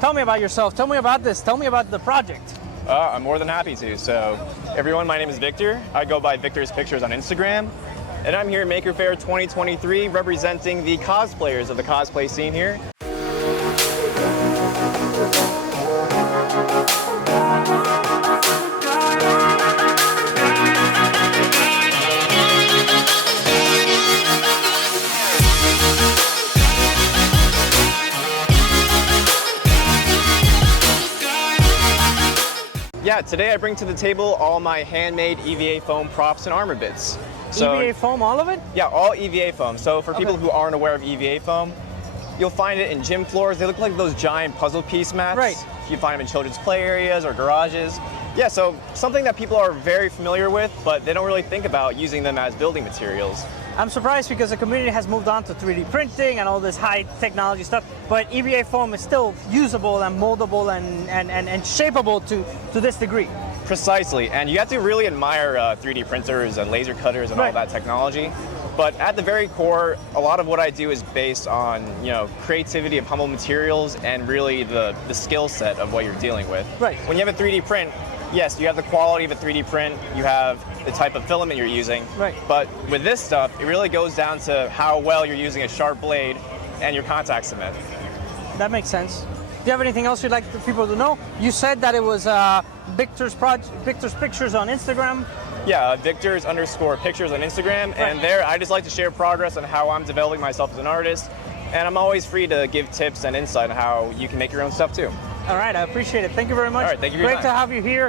Tell me about yourself. Tell me about this. Tell me about the project. I'm more than happy to. So, everyone, my name is Victor. I go by Victor's Pictures on Instagram. And I'm here at Maker Faire 2023 representing the cosplayers of the cosplay scene here. Yeah, today I bring to the table all my handmade EVA foam props and armor bits. So, EVA foam, all of it? Yeah, all EVA foam. So for people who aren't aware of EVA foam, you'll find it in gym floors. They look like those giant puzzle piece mats. Right. You find them in children's play areas or garages. Yeah, so something that people are very familiar with, but they don't really think about using them as building materials. I'm surprised because the community has moved on to 3D printing and all this high technology stuff, but EVA foam is still usable and moldable and shapeable to this degree. Precisely, and you have to really admire 3D printers and laser cutters and all that technology. But at the very core, a lot of what I do is based on, creativity of humble materials and really the skill set of what you're dealing with. Right. When you have a 3D print, yes, you have the quality of a 3D print, you have the type of filament you're using. Right. But with this stuff, it really goes down to how well you're using a sharp blade and your contact cement. That makes sense. Do you have anything else you'd like the people to know? You said that it was Victor's Pictures on Instagram. Yeah, Victor's_pictures on Instagram, and there I just like to share progress on how I'm developing myself as an artist, and I'm always free to give tips and insight on how you can make your own stuff too. All right, I appreciate it. Thank you very much. All right, thank you for your Great to time. have you here.